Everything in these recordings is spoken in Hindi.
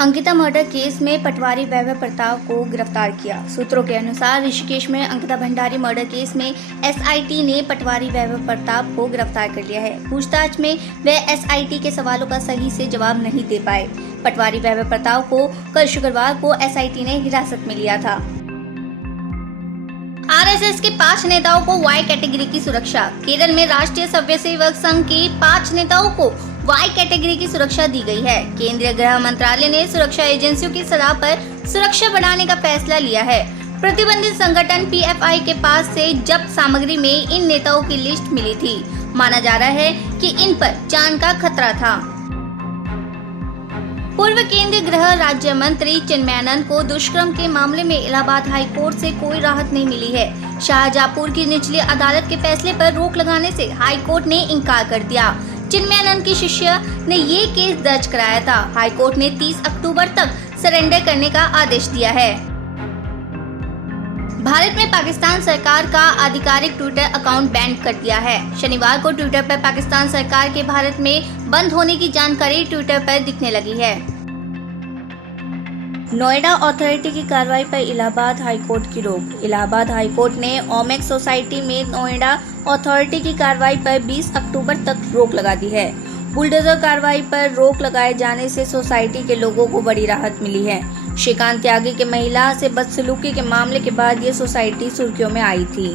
अंकिता मर्डर केस में पटवारी वैभव प्रताप को गिरफ्तार किया। सूत्रों के अनुसार ऋषिकेश में अंकिता भंडारी मर्डर केस में एसआईटी ने पटवारी वैभव प्रताप को गिरफ्तार कर लिया है। पूछताछ में वे एसआईटी के सवालों का सही से जवाब नहीं दे पाए। पटवारी वैभव प्रताप को कल शुक्रवार को एसआईटी ने हिरासत में लिया था। आरएसएस के 5 नेताओं को वाई कैटेगरी की सुरक्षा। केरल में राष्ट्रीय स्वयंसेवक संघ के 5 नेताओं को वाई कैटेगरी की सुरक्षा दी गई है। केंद्रीय गृह मंत्रालय ने सुरक्षा एजेंसियों की सलाह पर सुरक्षा बढ़ाने का फैसला लिया है। प्रतिबंधित संगठन पीएफआई के पास से जब्त सामग्री में इन नेताओं की लिस्ट मिली थी। माना जा रहा है कि इन पर जान का खतरा था। पूर्व केंद्रीय गृह राज्य मंत्री चिन्मयानंद को दुष्कर्म के मामले में इलाहाबाद हाई कोर्ट से कोई राहत नहीं मिली है। शाहजहांपुर की निचली अदालत के फैसले पर रोक लगाने से हाई कोर्ट ने इनकार कर दिया। चिन्मयानंद की शिष्य ने ये केस दर्ज कराया था। हाई कोर्ट ने 30 अक्टूबर तक सरेंडर करने का आदेश दिया है। भारत में पाकिस्तान सरकार का आधिकारिक ट्विटर अकाउंट बैन कर दिया है। शनिवार को ट्विटर पर पाकिस्तान सरकार के भारत में बंद होने की जानकारी ट्विटर पर दिखने लगी है। नोएडा अथॉरिटी की कार्रवाई पर इलाहाबाद हाईकोर्ट की रोक। इलाहाबाद हाईकोर्ट ने ओमेक्स सोसाइटी में नोएडा अथॉरिटी की कार्रवाई पर 20 अक्टूबर तक रोक लगा दी है। बुलडोजर कार्रवाई पर रोक लगाए जाने से सोसाइटी के लोगों को बड़ी राहत मिली है। श्रीकांत त्यागी के महिला से बदसलूकी के मामले के बाद ये सोसाइटी सुर्खियों में आई थी।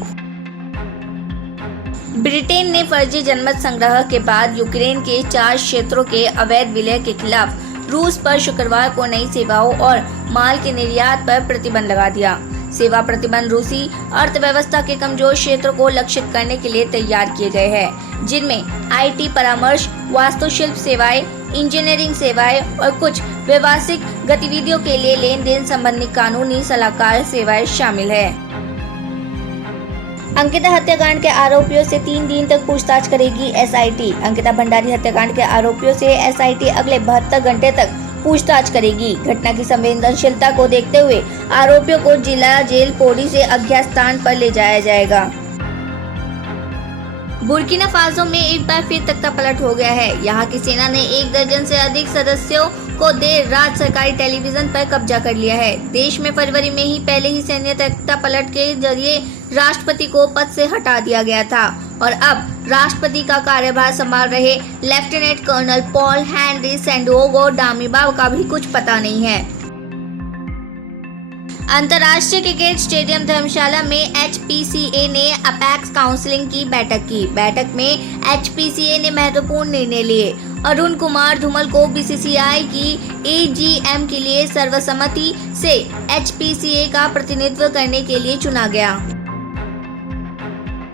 ब्रिटेन ने फर्जी जनमत संग्रह के बाद यूक्रेन के 4 क्षेत्रों के अवैध विलय के खिलाफ रूस पर शुक्रवार को नई सेवाओं और माल के निर्यात पर प्रतिबंध लगा दिया। सेवा प्रतिबंध रूसी अर्थव्यवस्था के कमजोर क्षेत्रों को लक्षित करने के लिए तैयार किए गए हैं, जिनमें आईटी परामर्श, वास्तुशिल्प सेवाएं, इंजीनियरिंग सेवाएं और कुछ व्यवसायिक गतिविधियों के लिए लेन देन संबंधी कानूनी सलाहकार सेवाएं शामिल है। अंकिता हत्याकांड के आरोपियों से 3 दिन तक पूछताछ करेगी एसआईटी। अंकिता भंडारी हत्याकांड के आरोपियों से एसआईटी अगले 72 घंटे तक पूछताछ करेगी। घटना की संवेदनशीलता को देखते हुए आरोपियों को जिला जेल पौड़ी से अज्ञात स्थान पर ले जाया जाएगा। बुर्किना फासो में एक बार फिर तख्तापलट हो गया है। यहाँ की सेना ने 1 दर्जन से अधिक सदस्यों को देर रात सरकारी टेलीविजन पर कब्जा कर लिया है। देश में फरवरी में ही पहले ही सैन्य तख्तापलट के जरिए राष्ट्रपति को पद से हटा दिया गया था और अब राष्ट्रपति का कार्यभार संभाल रहे lieutenant colonel Paul Henry Sandaogo Damiba का भी कुछ पता नहीं है। अंतर्राष्ट्रीय क्रिकेट स्टेडियम धर्मशाला में एचपीसीए ने अपेक्स काउंसिल की बैठक की। बैठक में एचपीसीए ने महत्वपूर्ण निर्णय लिए। अरुण कुमार धूमल को बीसीसीआई की एजीएम के लिए सर्वसम्मति से एचपीसीए का प्रतिनिधित्व करने के लिए चुना गया।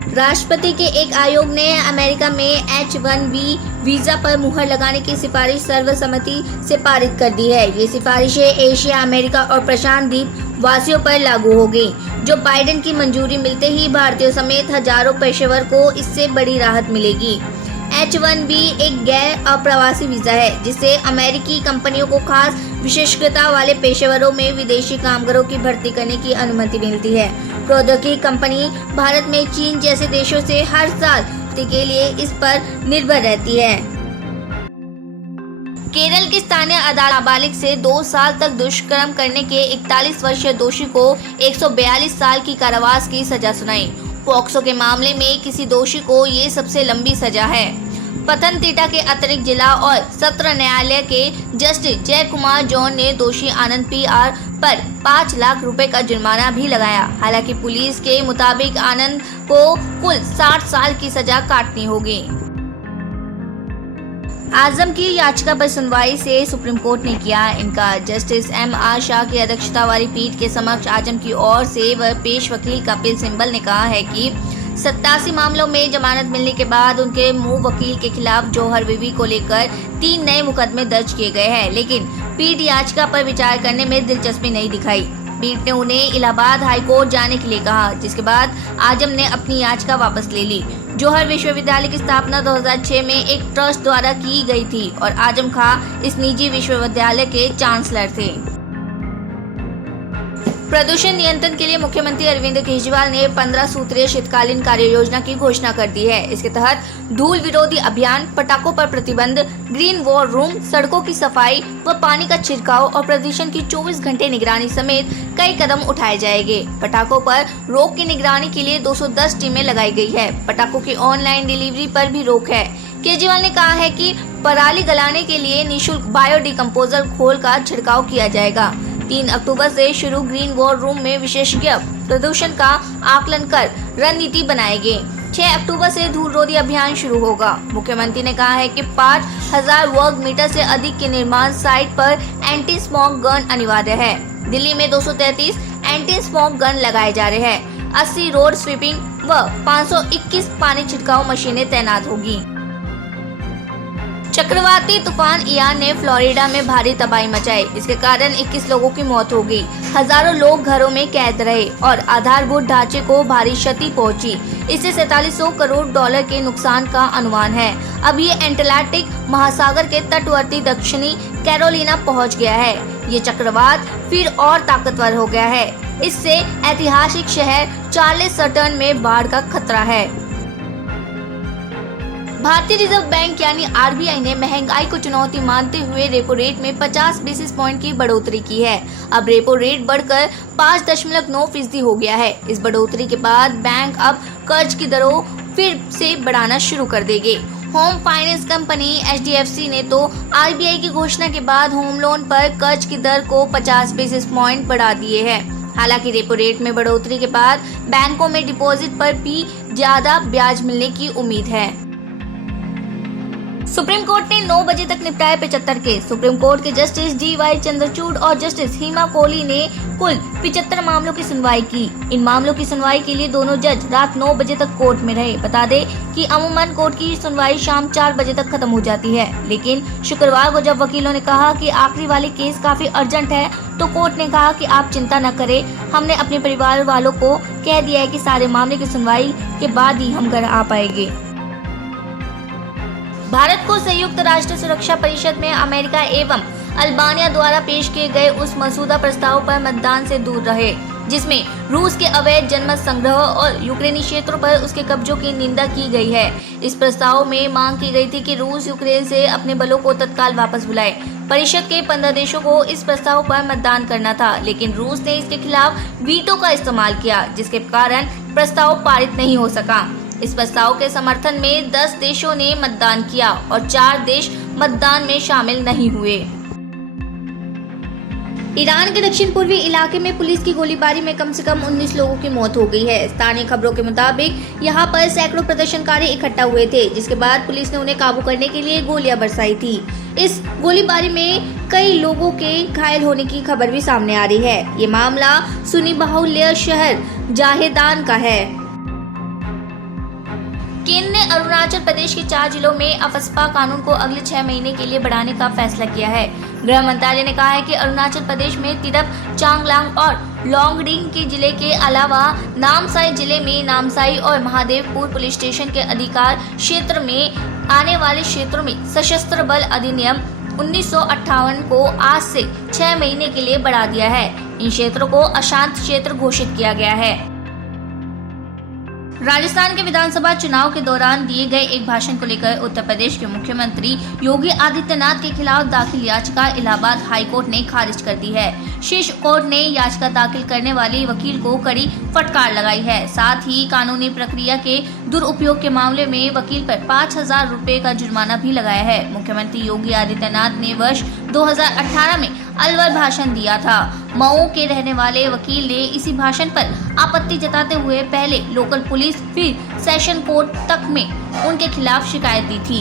राष्ट्रपति के एक आयोग ने अमेरिका में H-1B वीजा पर मुहर लगाने की सिफारिश सर्वसम्मति से पारित कर दी है। ये सिफारिशें एशिया, अमेरिका और प्रशांत द्वीप वासियों पर लागू होगी। जो बाइडेन की मंजूरी मिलते ही भारतीयों समेत हजारों पेशेवर को इससे बड़ी राहत मिलेगी। H-1B एक गैर अप्रवासी वीजा है, जिससे अमेरिकी कंपनियों को खास विशेषज्ञता वाले पेशेवरों में विदेशी कामगारों की भर्ती करने की अनुमति मिलती है। प्रौद्योगिकी कंपनी भारत में चीन जैसे देशों से हर साल के लिए इस पर निर्भर रहती है। केरल की स्थानीय अदालत नाबालिग से 2 साल तक दुष्कर्म करने के 41 वर्षीय दोषी को 142 साल की कारावास की सजा सुनाई। पॉक्सो के मामले में किसी दोषी को ये सबसे लंबी सजा है। पतनमथिट्टा के अतिरिक्त जिला और सत्र न्यायालय के जस्टिस जय कुमार जॉन ने दोषी आनंद पीआर पर 5 लाख रुपए का जुर्माना भी लगाया। हालांकि पुलिस के मुताबिक आनंद को कुल 60 साल की सजा काटनी होगी। आजम की याचिका पर सुनवाई से सुप्रीम कोर्ट ने किया इनकार। Justice MR. शाह की अध्यक्षता वाली पीठ के समक्ष आजम की ओर से पेश वकील कपिल सिब्बल ने कहा है कि 87 मामलों में जमानत मिलने के बाद उनके मूल वकील के खिलाफ जौहर बीवी को लेकर 3 नए मुकदमे दर्ज किए गए हैं, लेकिन पीठ याचिका पर विचार करने में दिलचस्पी नहीं दिखाई। पीठ ने उन्हें इलाहाबाद हाईकोर्ट जाने के लिए कहा, जिसके बाद आजम ने अपनी याचिका वापस ले ली। जौहर विश्वविद्यालय की स्थापना 2006 में एक ट्रस्ट द्वारा की गई थी और आजम खां इस निजी विश्वविद्यालय के चांसलर थे। प्रदूषण नियंत्रण के लिए मुख्यमंत्री अरविंद केजरीवाल ने 15 सूत्रीय शीतकालीन कार्य योजना की घोषणा कर दी है। इसके तहत धूल विरोधी अभियान, पटाखों पर प्रतिबंध, ग्रीन वॉर रूम, सड़कों की सफाई व पानी का छिड़काव और प्रदूषण की 24 घंटे निगरानी समेत कई कदम उठाए जाएंगे। पटाखों पर रोक की निगरानी के लिए 210 टीमें लगाई गई है। पटाखों की ऑनलाइन डिलीवरी पर भी रोक है। केजरीवाल ने कहा है कि पराली गलाने के लिए निःशुल्क बायोडिकम्पोजर घोल का छिड़काव किया जाएगा। 3 अक्टूबर से शुरू ग्रीन वॉर रूम में विशेषज्ञ प्रदूषण का आकलन कर रणनीति बनाएंगे। 6 अक्टूबर से धूल रोधी अभियान शुरू होगा। मुख्यमंत्री ने कहा है कि 5000 वर्ग मीटर से अधिक के निर्माण साइट पर एंटी स्मॉग गन अनिवार्य है। दिल्ली में 233 एंटी स्मॉग गन लगाए जा रहे हैं। 80 रोड स्वीपिंग व 521 पानी छिड़काव मशीनें तैनात होगी। चक्रवाती तूफान इयान ने फ्लोरिडा में भारी तबाही मचाई। इसके कारण 21 लोगों की मौत हो गई। हजारों लोग घरों में कैद रहे और आधारभूत ढांचे को भारी क्षति पहुंची। इससे 4700 करोड़ डॉलर के नुकसान का अनुमान है। अब ये अटलांटिक महासागर के तटवर्ती दक्षिणी कैरोलिना पहुंच गया है। ये चक्रवात फिर और ताकतवर हो गया है। इससे ऐतिहासिक शहर चार्लेसटन में बाढ़ का खतरा है। भारतीय रिजर्व बैंक यानी आरबीआई ने महंगाई को चुनौती मानते हुए रेपो रेट में 50 बेसिस पॉइंट की बढ़ोतरी की है। अब रेपो रेट बढ़कर 5.9% हो गया है। इस बढ़ोतरी के बाद बैंक अब कर्ज की दरों फिर से बढ़ाना शुरू कर देंगे। होम फाइनेंस कंपनी HDFC ने तो आरबीआई की घोषणा के बाद होम लोन पर कर्ज की दर को 50 बेसिस पॉइंट बढ़ा दिए है। हालांकि रेपो रेट में बढ़ोतरी के बाद बैंकों में डिपॉजिट पर भी ज्यादा ब्याज मिलने की उम्मीद है। सुप्रीम कोर्ट ने 9 बजे तक निपटाए 75 केस। सुप्रीम कोर्ट के जस्टिस DY चंद्रचूड़ और जस्टिस हिमा कोहली ने कुल 75 मामलों की सुनवाई की। इन मामलों की सुनवाई के लिए दोनों जज रात 9 बजे तक कोर्ट में रहे। बता दें कि अमूमन कोर्ट की सुनवाई शाम 4 बजे तक खत्म हो जाती है, लेकिन शुक्रवार को जब वकीलों ने कहा कि आखिरी वाले केस काफी अर्जेंट है, तो कोर्ट ने कहा कि आप चिंता न करें, हमने अपने परिवार वालों को कह दिया है कि सारे मामले की सुनवाई के बाद ही हम घर आ पाएंगे। भारत को संयुक्त राष्ट्र सुरक्षा परिषद में अमेरिका एवं अल्बानिया द्वारा पेश किए गए उस मसौदा प्रस्ताव पर मतदान से दूर रहे, जिसमें रूस के अवैध जनमत संग्रह और यूक्रेनी क्षेत्रों पर उसके कब्जों की निंदा की गई है। इस प्रस्ताव में मांग की गई थी कि रूस यूक्रेन से अपने बलों को तत्काल वापस बुलाए। परिषद के 15 देशों को इस प्रस्ताव पर मतदान करना था, लेकिन रूस ने इसके खिलाफ वीटो का इस्तेमाल किया, जिसके कारण प्रस्ताव पारित नहीं हो सका। इस प्रस्ताव के समर्थन में 10 देशों ने मतदान किया और 4 देश मतदान में शामिल नहीं हुए। ईरान के दक्षिण पूर्वी इलाके में पुलिस की गोलीबारी में कम से कम 19 लोगों की मौत हो गई है। स्थानीय खबरों के मुताबिक यहां पर सैकड़ों प्रदर्शनकारी इकट्ठा हुए थे, जिसके बाद पुलिस ने उन्हें काबू करने के लिए गोलियां बरसाई थी। इस गोलीबारी में कई लोगों के घायल होने की खबर भी सामने आ रही है। ये मामला सुन्नी बाहुल्य शहर जाहेदान का है। केंद्र ने अरुणाचल प्रदेश के 4 जिलों में अफस्पा कानून को अगले 6 महीने के लिए बढ़ाने का फैसला किया है। गृह मंत्रालय ने कहा है कि अरुणाचल प्रदेश में तिरप, चांगलांग और लोंगडिंग के जिले के अलावा नामसाई जिले में नामसाई और महादेवपुर पुलिस स्टेशन के अधिकार क्षेत्र में आने वाले क्षेत्रों में सशस्त्र बल अधिनियम 1958 को आज से 6 महीने के लिए बढ़ा दिया है। इन क्षेत्रों को अशांत क्षेत्र घोषित किया गया है। राजस्थान के विधानसभा चुनाव के दौरान दिए गए एक भाषण को लेकर उत्तर प्रदेश के मुख्यमंत्री योगी आदित्यनाथ के खिलाफ दाखिल याचिका इलाहाबाद हाई कोर्ट ने खारिज कर दी है। शीर्ष कोर्ट ने याचिका दाखिल करने वाले वकील को कड़ी फटकार लगाई है। साथ ही कानूनी प्रक्रिया के दुरुपयोग के मामले में वकील पर 5000 रुपए का जुर्माना भी लगाया है। मुख्यमंत्री योगी आदित्यनाथ ने वर्ष 2018 में अलवर भाषण दिया था। मऊ के रहने वाले वकील ने इसी भाषण पर आपत्ति जताते हुए पहले लोकल पुलिस फिर सेशन कोर्ट तक में उनके खिलाफ शिकायत दी थी।